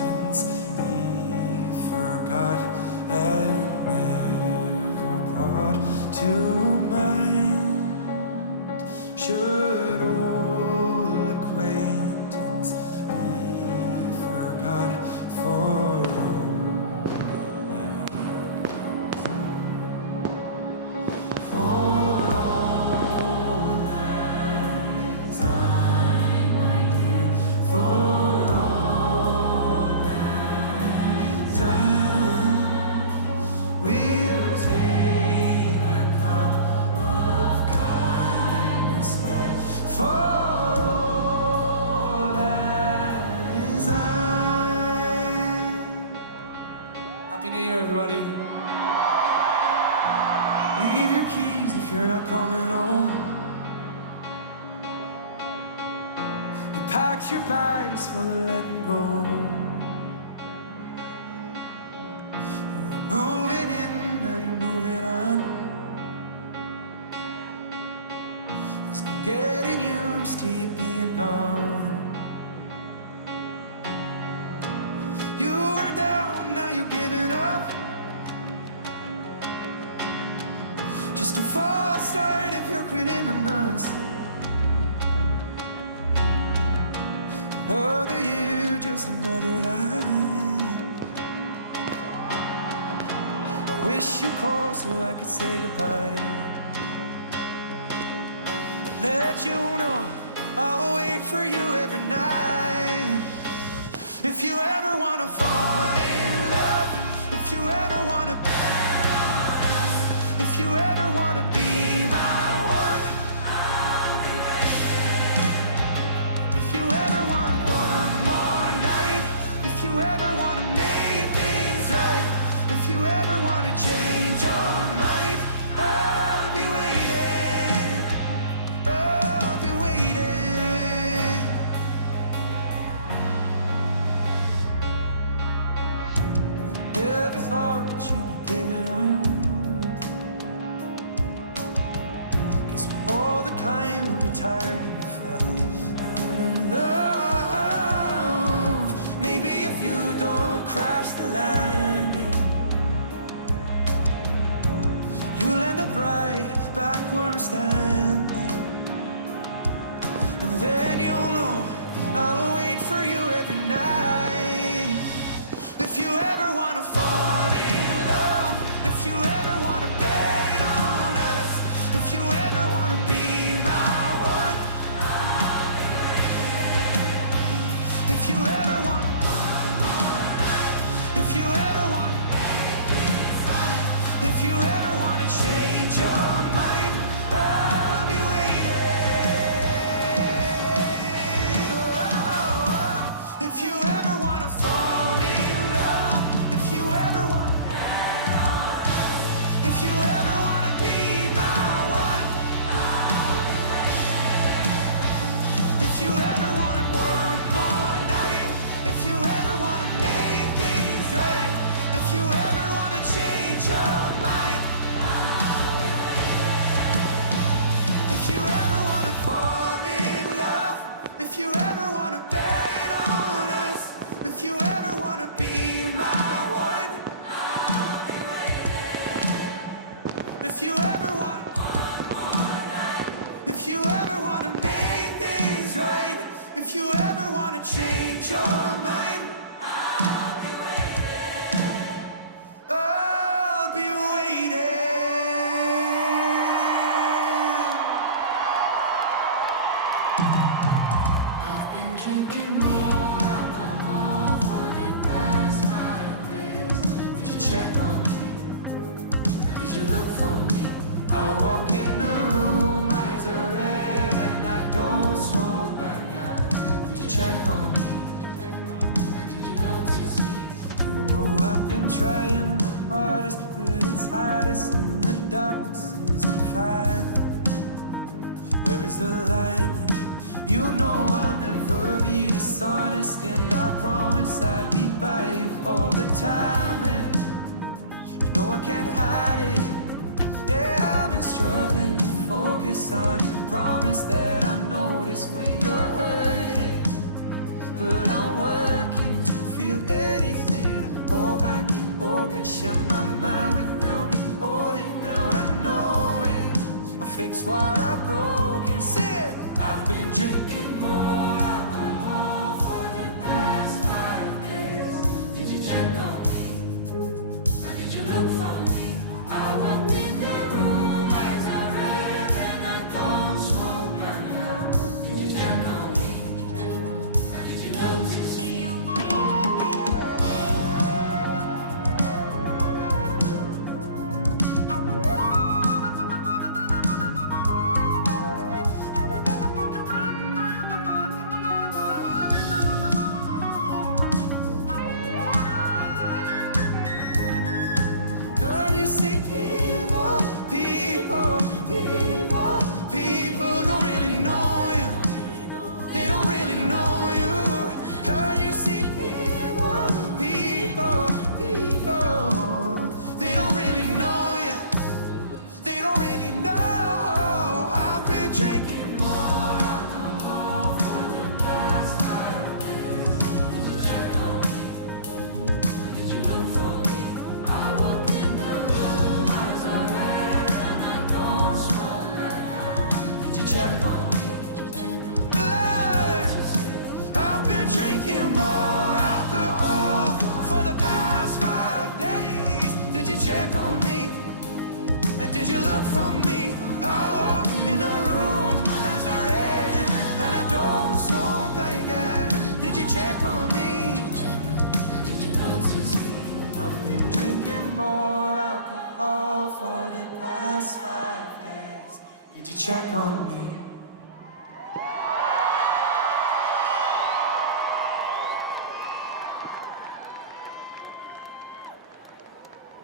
Acquaintance be forgot.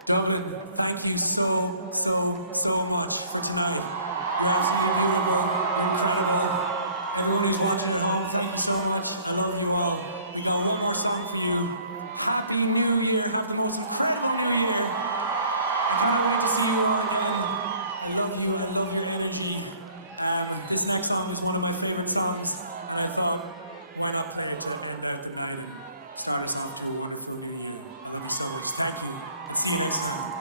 Dublin, thank you so much for tonight. You guys are incredible. Everybody's watching at home, thank you so much. I love you all. We got one more song for you. Happy New Year. Have the most incredible New Year. I can't wait to see you all again. I love you. I love your energy. This next song is one of my favorite songs, and I thought, why not play it to the night? Start us off to a wonderful New Year. I love you so much. Thank you. See you next time.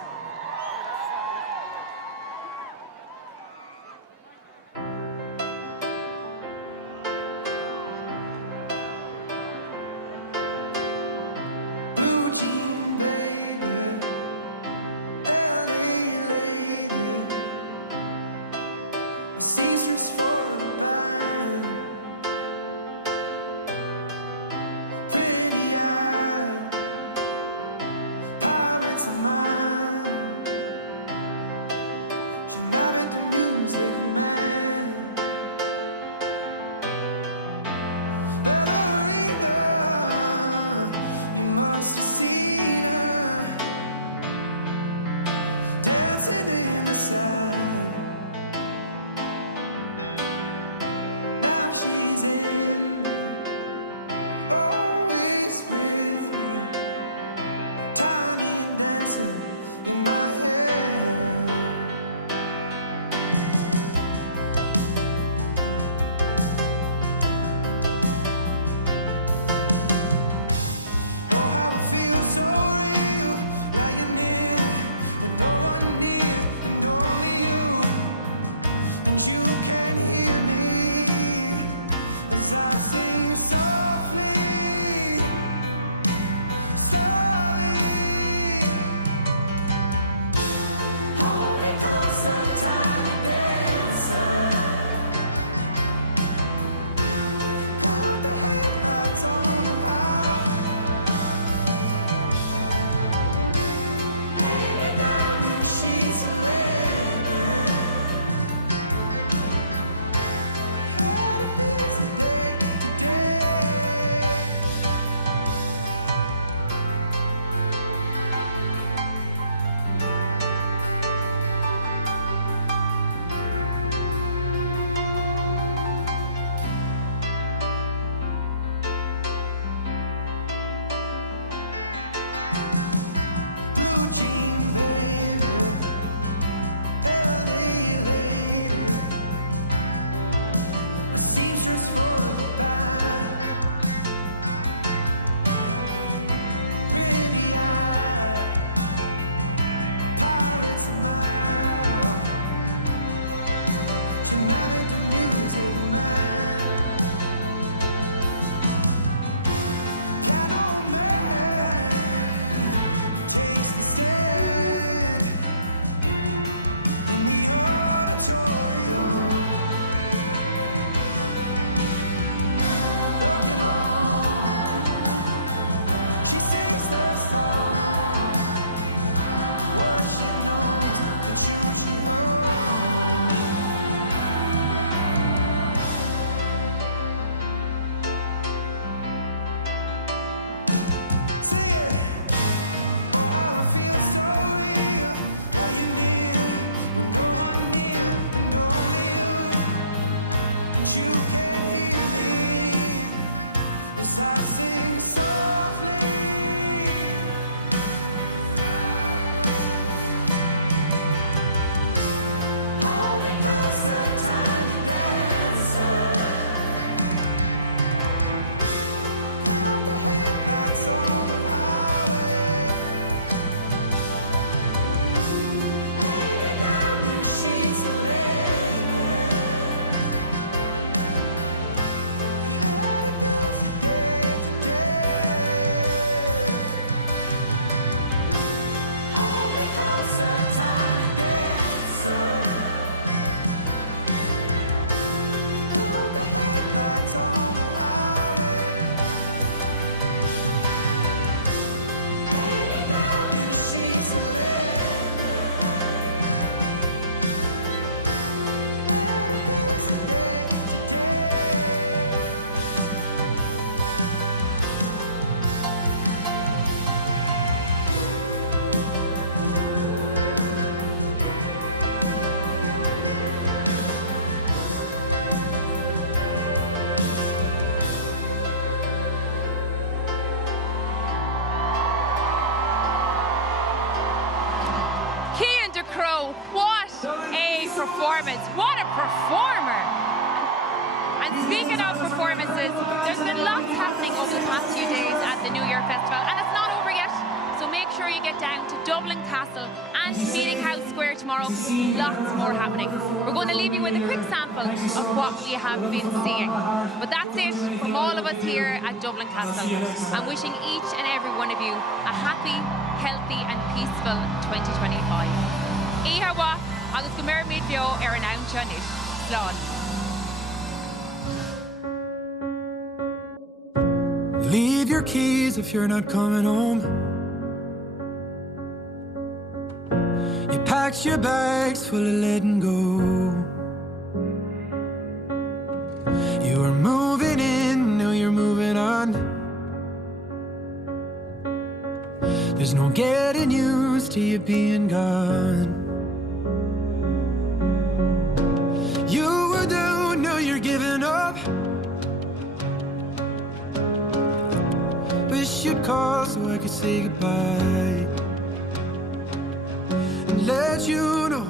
performance. What a performer! And speaking of performances, there's been lots happening over the past few days at the New Year Festival, and it's not over yet. So make sure you get down to Dublin Castle and Meeting House Square tomorrow. Lots more happening. We're going to leave you with a quick sample of what we have been seeing. But that's it from all of us here at Dublin Castle. I'm wishing each and every one of you a happy, healthy and peaceful 2025. Ihawa, agus go mbeir míad beo an aimse anois. Slán. Leave your keys if you're not coming home. You packed your bags full of letting go. You were moving in, now you're moving on. There's no getting used to you being gone. You were down, now you're giving up. Wish you'd call so I could say goodbye and let you know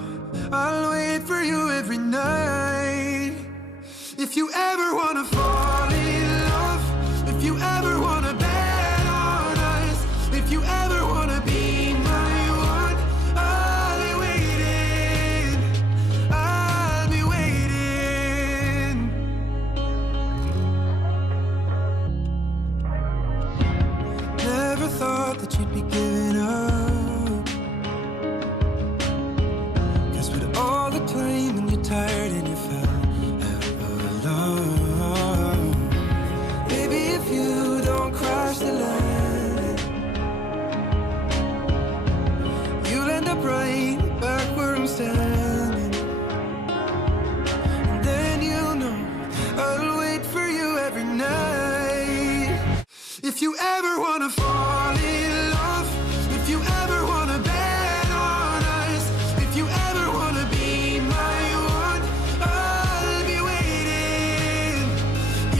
I'll wait for you every night. If you ever wanna fall in love, if you ever wanna bet on us, if you ever wanna be my one, I'll be waiting, I'll be waiting. Never thought that you'd be giving up, 'cause with all the claiming you're tired and you fell out of love. Baby, if you don't crash the land, you'll end up right back where I'm standing. And then you'll know I'll wait for you every night. If you ever wanna fall in love, if you ever wanna bet on us, if you ever wanna be my one, I'll be waiting.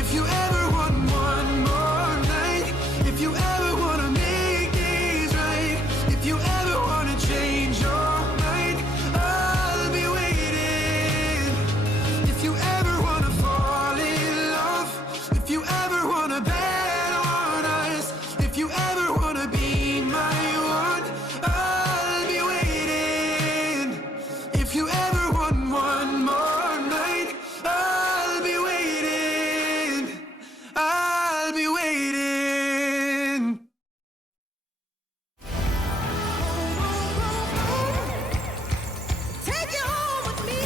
If you ever want one more night, if you ever wanna make things right, if you ever wanna change your mind, I'll be waiting. If you ever wanna fall in love, if you ever wanna bet on us, if you ever wanna be my one, I'll be waiting. If you ever want one more night, I'll be waiting, I'll be waiting. Take you home with me.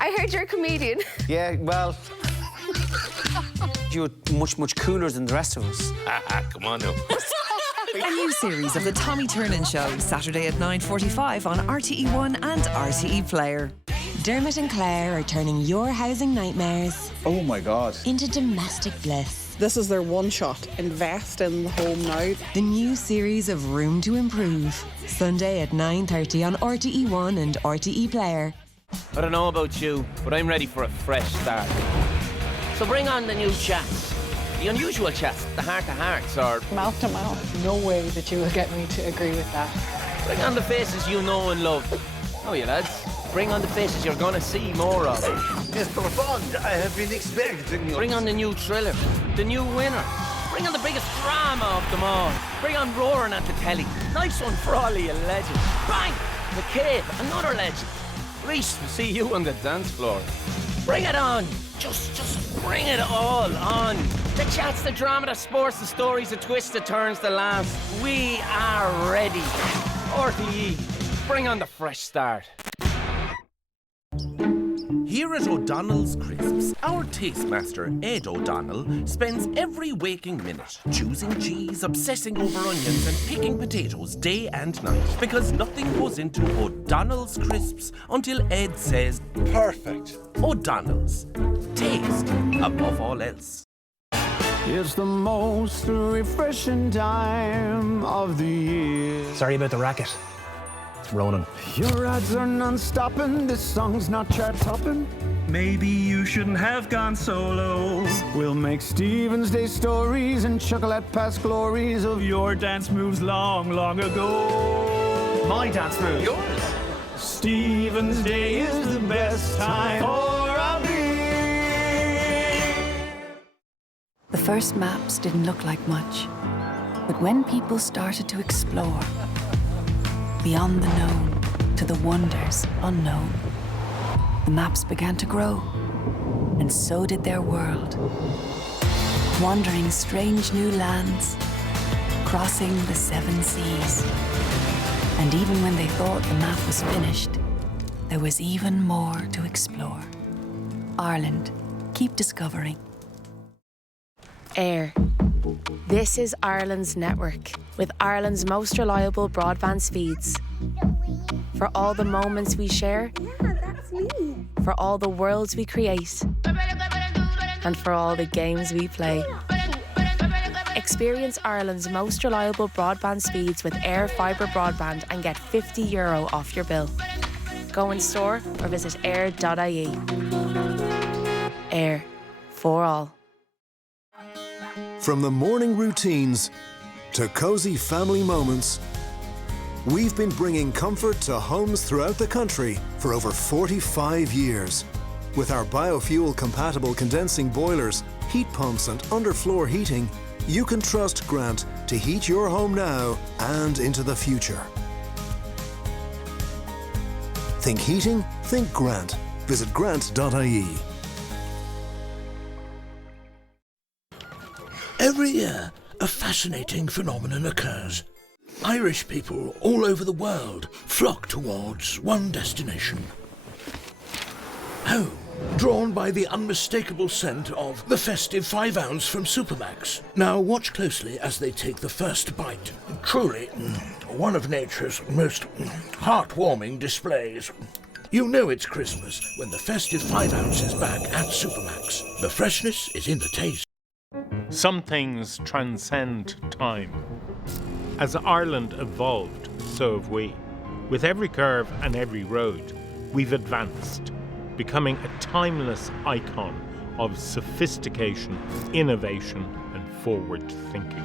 I heard you're a comedian. Yeah, well, you're much cooler than the rest of us. Come on now. A new series of The Tommy Tiernan Show, Saturday at 9:45 on RTÉ One and RTÉ Player. Dermot and Claire are turning your housing nightmares Oh my God. into domestic bliss. This is their one shot. Invest in the home now. The new series of Room to Improve, Sunday at 9:30 on RTÉ One and RTÉ Player. I don't know about you, but I'm ready for a fresh start. So bring on the new chats. The unusual chats, the heart-to-hearts, or Mouth to mouth. No way that you will get me to agree with that. bring on the faces you know and love. Oh, you lads. Bring on the faces you're gonna see more of. Mr. Bond, I have been expecting you. Bring on the new thriller, the new winner. Bring on the biggest drama of them all. Bring on roaring at the telly. Nice one for all of you legends. Bang! McCabe, another legend. Reese, we'll see you on the dance floor. Bring it on. Just bring it all on. The chats, the drama, the sports, the stories, the twists, the turns, the laughs. We are ready. RTE, bring on the fresh start. Here at O'Donnell's Crisps, our tastemaster, Ed O'Donnell, spends every waking minute choosing cheese, obsessing over onions and picking potatoes day and night, because nothing goes into O'Donnell's Crisps until Ed says, perfect. O'Donnell's. Taste above all else. It's the most refreshing time of the year. Sorry about the racket. It's Ronan. Your ads are non-stopping, this song's not chart-topping. Maybe you shouldn't have gone solo. We'll make Stephen's Day stories and chuckle at past glories of your dance moves long, long ago. My dance move. Yours. Stephen's Day is the best time for a beer. The first maps didn't look like much, but when people started to explore, beyond the known to the wonders unknown, the maps began to grow, and so did their world. Wandering strange new lands, crossing the 7 seas. And even when they thought the map was finished, there was even more to explore. Ireland, keep discovering. Air. This is Ireland's network, with Ireland's most reliable broadband speeds. For all the moments we share, for all the worlds we create, and for all the games we play. Experience Ireland's most reliable broadband speeds with Air Fibre Broadband and get €50 off your bill. Go in store or visit air.ie. Air. For all. From the morning routines to cosy family moments, we've been bringing comfort to homes throughout the country for over 45 years. With our biofuel-compatible condensing boilers, heat pumps and underfloor heating, you can trust Grant to heat your home now and into the future. Think heating? Think Grant. Visit grant.ie. Every year, a fascinating phenomenon occurs. Irish people all over the world flock towards one destination. Home, drawn by the unmistakable scent of the festive 5-ounce from Supermax. Now watch closely as they take the first bite. Truly, one of nature's most heartwarming displays. You know it's Christmas when the festive 5-ounce is back at Supermax. The freshness is in the taste. Some things transcend time. As Ireland evolved, so have we. With every curve and every road, we've advanced, becoming a timeless icon of sophistication, innovation, and forward thinking.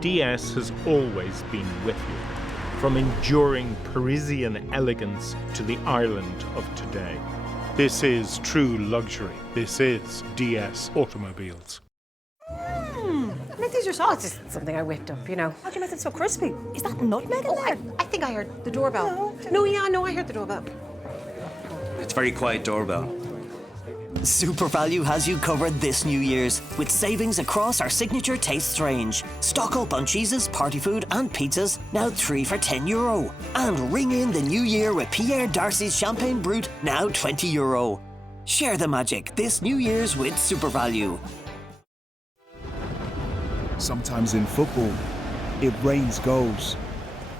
DS has always been with you, from enduring Parisian elegance to the Ireland of today. This is true luxury. This is DS Automobiles. These are sauce. It's something I whipped up, you know. How do you make it so crispy? Is that nutmeg in there? I think I heard the doorbell. No, I heard the doorbell. It's a very quiet doorbell. Super Value has you covered this New Year's with savings across our signature tastes range. Stock up on cheeses, party food and pizzas, now 3 for €10. And ring in the new year with Pierre Darcy's Champagne Brut, now €20. Share the magic this New Year's with Super Value. Sometimes in football, it rains goals,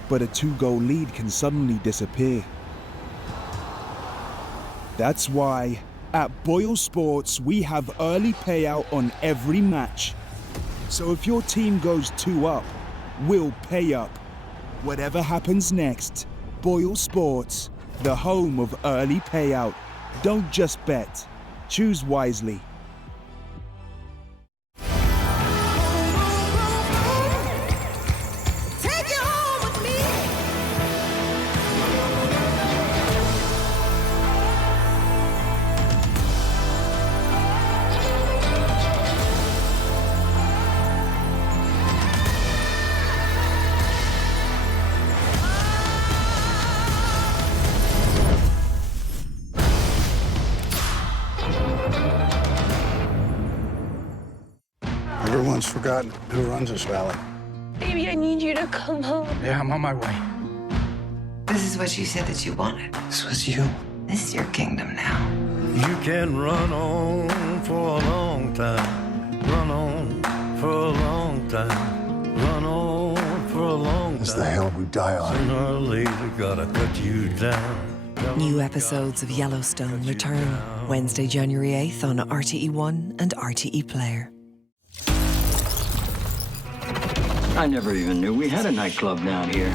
but a 2-goal lead can suddenly disappear. That's why, at Boyle Sports, we have early payout on every match. So if your team goes 2 up, we'll pay up. Whatever happens next, Boyle Sports, the home of early payout. Don't just bet, choose wisely. Everyone's forgotten who runs this valley. Baby, I need you to come home. Yeah, I'm on my way. This is what you said that you wanted. This was you. This is your kingdom now. You can run on for a long time. Run on for a long time. Run on for a long time. This is the hill we die on. Sooner or later, gotta cut you down. New episodes of Yellowstone return Wednesday, January 8th on RTÉ One and RTE Player. I never even knew we had a nightclub down here.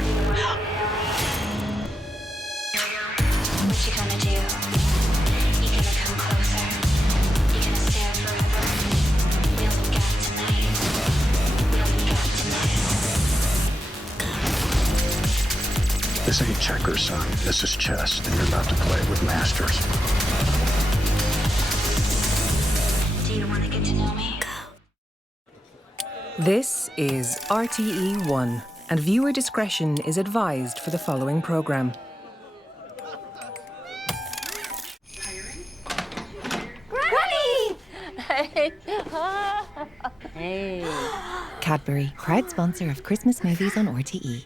What you gonna do? You gonna come closer? You gonna stare forever? We only got tonight. We only got tonight. This ain't checkers, son. This is chess, and you're about to play with masters. Do you wanna get to know me? This is RTÉ One, and viewer discretion is advised for the following programme. Granny! Hey. Hey. Cadbury, proud sponsor of Christmas movies on RTE.